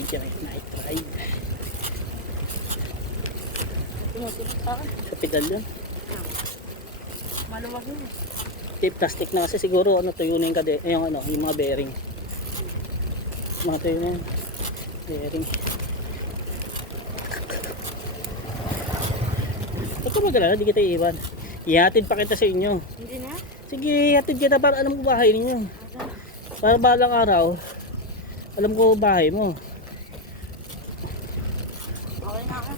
ride yan. Night ride. Tumutunog pa ka. Sa pedal yun. Maluwag yun. Tip plastic na kasi siguro ano tuyunin ka din. Yung ano, yung mga bearing. Mga tuyunin. Bearing. Huwag ka mag-alala, di kita iiwan. Ihatid pa kita sa inyo. Hindi na? Sige, ihatid kita para alam ko bahay ninyo. Para balang araw, alam ko bahay mo. Okay na ako.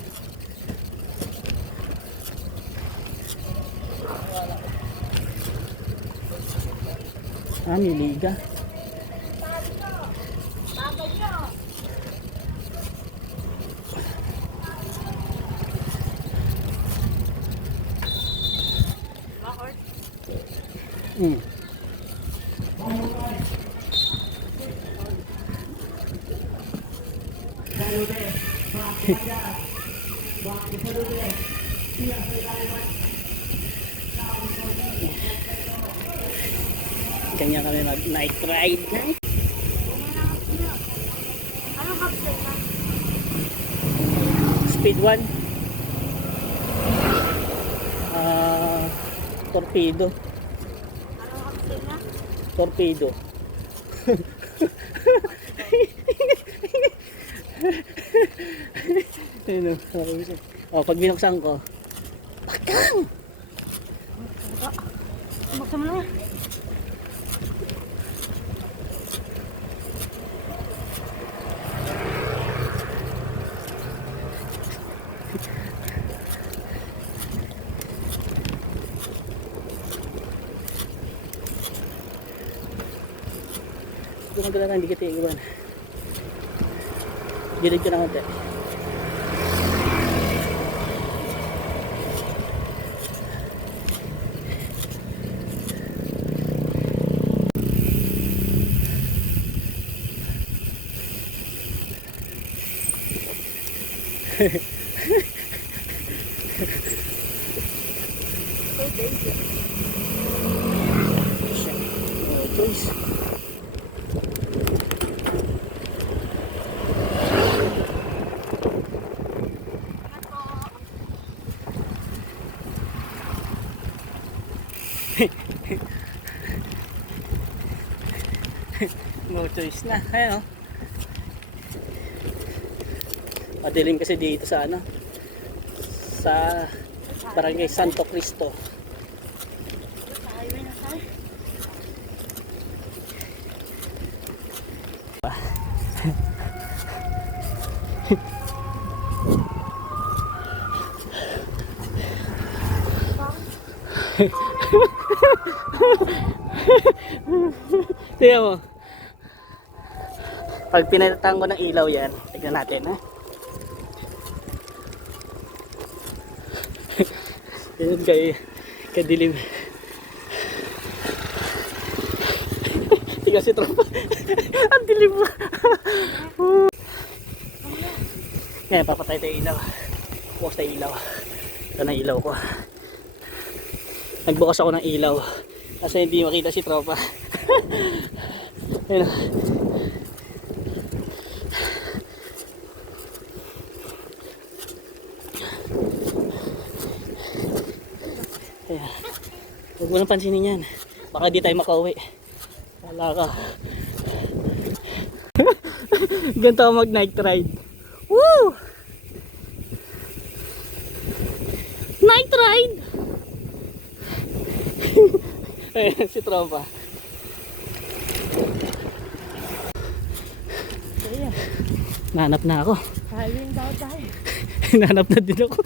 Ah, may liga. Hmm. Ganyan kami mag night ride. Ano kapsel na? Speed 1. Torpedo. Ano kapsel na? Torpedo. Ayun o. Oh, pag binuksan ko, pakang! Buksan mo na. Gumagala na, hindi kita iiwan. Gilid ka na konti. So dangerous. No choice. No choice na. Ayun o. Madilim kasi dito sa ano, sa Barangay Santo Cristo. Sa highway na tayo. Tingnan mo. Pag pinalitan ko ng ilaw yan, tignan natin ha. Yan kay dilim. Tingnan si tropa. Ang dilim mo. Ngayon, papatay tayo ilaw. Bukas tayo ilaw. Ito na ilaw ko. Nagbukas ako ng ilaw kasi hindi makita si tropa. Ayun. Ayan. Huwag mo nang pansinin yan. Baka di tayo makauwi. Wala ka. Ganito ako mag night ride. Woo! Night ride! Ayan si tropa. Ayan. Nanap na ako. Highway na daw tayo. Nanap na din ako.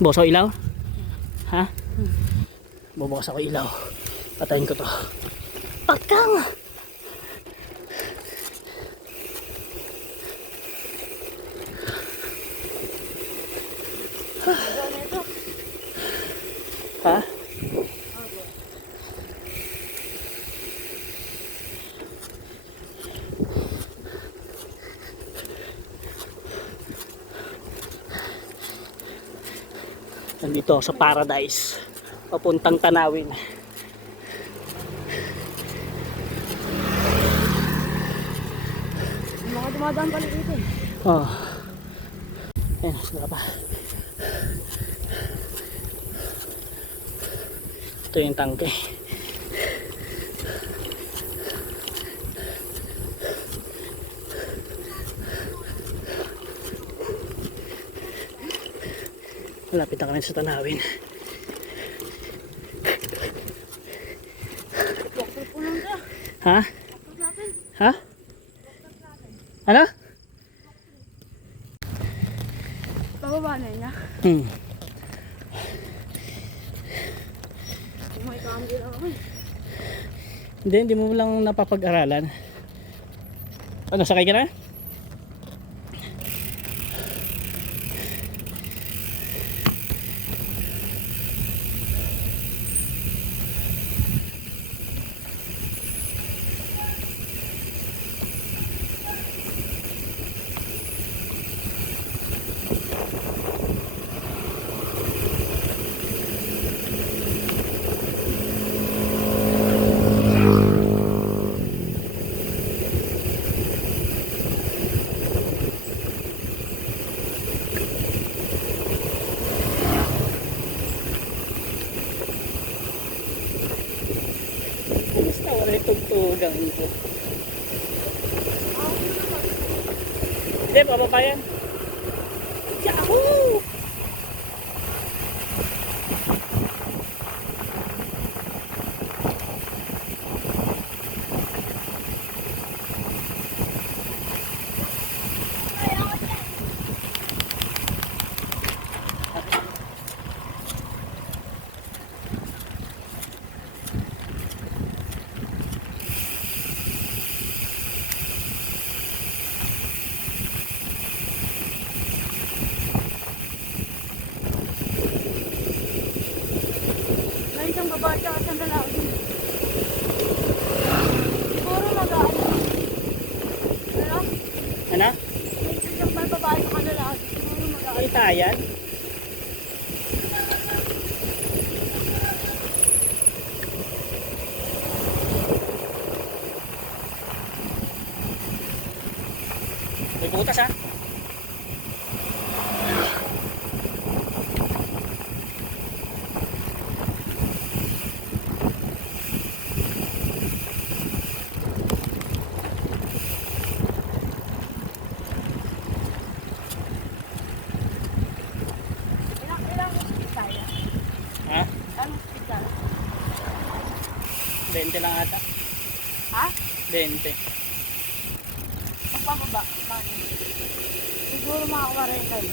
Bukas ako ilaw? Ha? Bubukas ako ilaw. Patayin ko to. Pakang! Ha? Nandito ako sa Paradise. Papuntang Tanawin. Dumadaan pala dito eh. Oh. Ayan, wala pa. Ito yung tangke. Malapit na kami sa tanawin. Doktor po lang ka. Ha? Doktor natin. Ha? Ano? Bababa na niya. Hmm. May kambi lang ako eh. Hindi mo lang napapag-aralan. Ano, sakay ka na? Kumusta? Wala yung tugtugang ko. Hindi, bababa yan. Yahoo! May isang babae at isang lalaki. Siguro mag-aan. Ano? Ano? May isang babae at isang lalaki. Siguro mag-aan. Kita yan? May butas ha? Ilang hospital? Ha? Anong hospital? 20 lang ata. Ha? 20. Magpababa. Bakit? Siguro makakawarin kayo.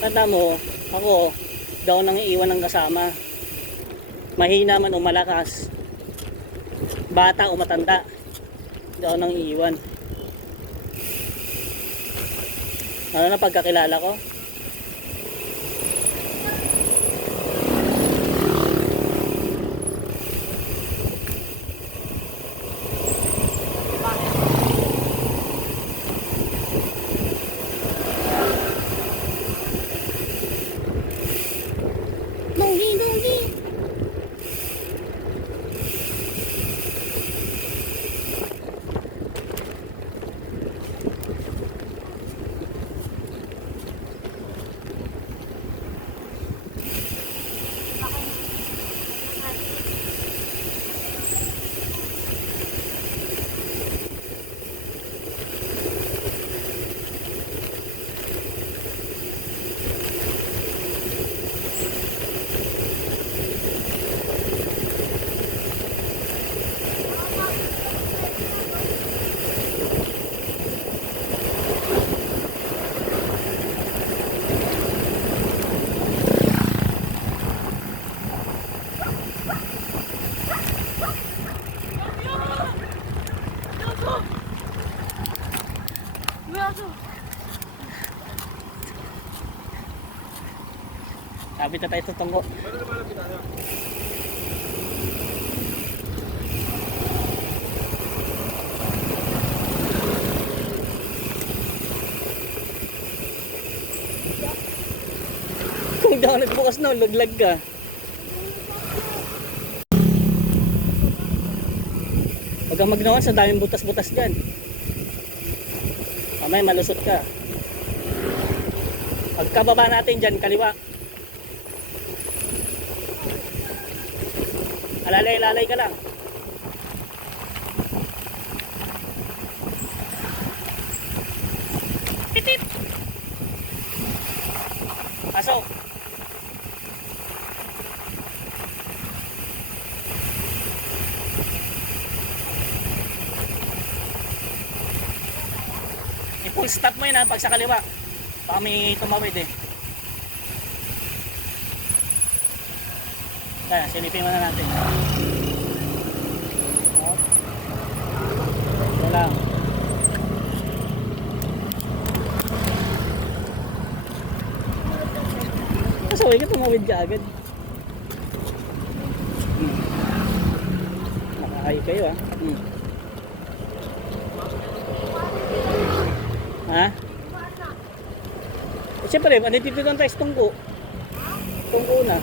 Tanda mo, ako, daw nang iiwan ng kasama. Mahina man o malakas. Bata o matanda. Daw nang iiwan. Ano na pagkakilala ko? Bakit? Nunggi! Sabi na tayo sa tunggo. Kung daw nagbukas na, laglag ka. kang magnawan sa daming butas-butas dyan. Mamaya malusot ka. Pagkababa natin dyan, kaliwa. Alalay ka lang. Pitip! Pasok. I-full stop mo yun ha, pag sa kaliwa. Baka may tumawid eh. Kaya, silipin mo na natin. Oh. Ito lang. Masaway ka, tumawid ka agad. Nakakayo kayo ah. Ha? Eh, siyempre, manitipid tayo sa tungko. Tungko na.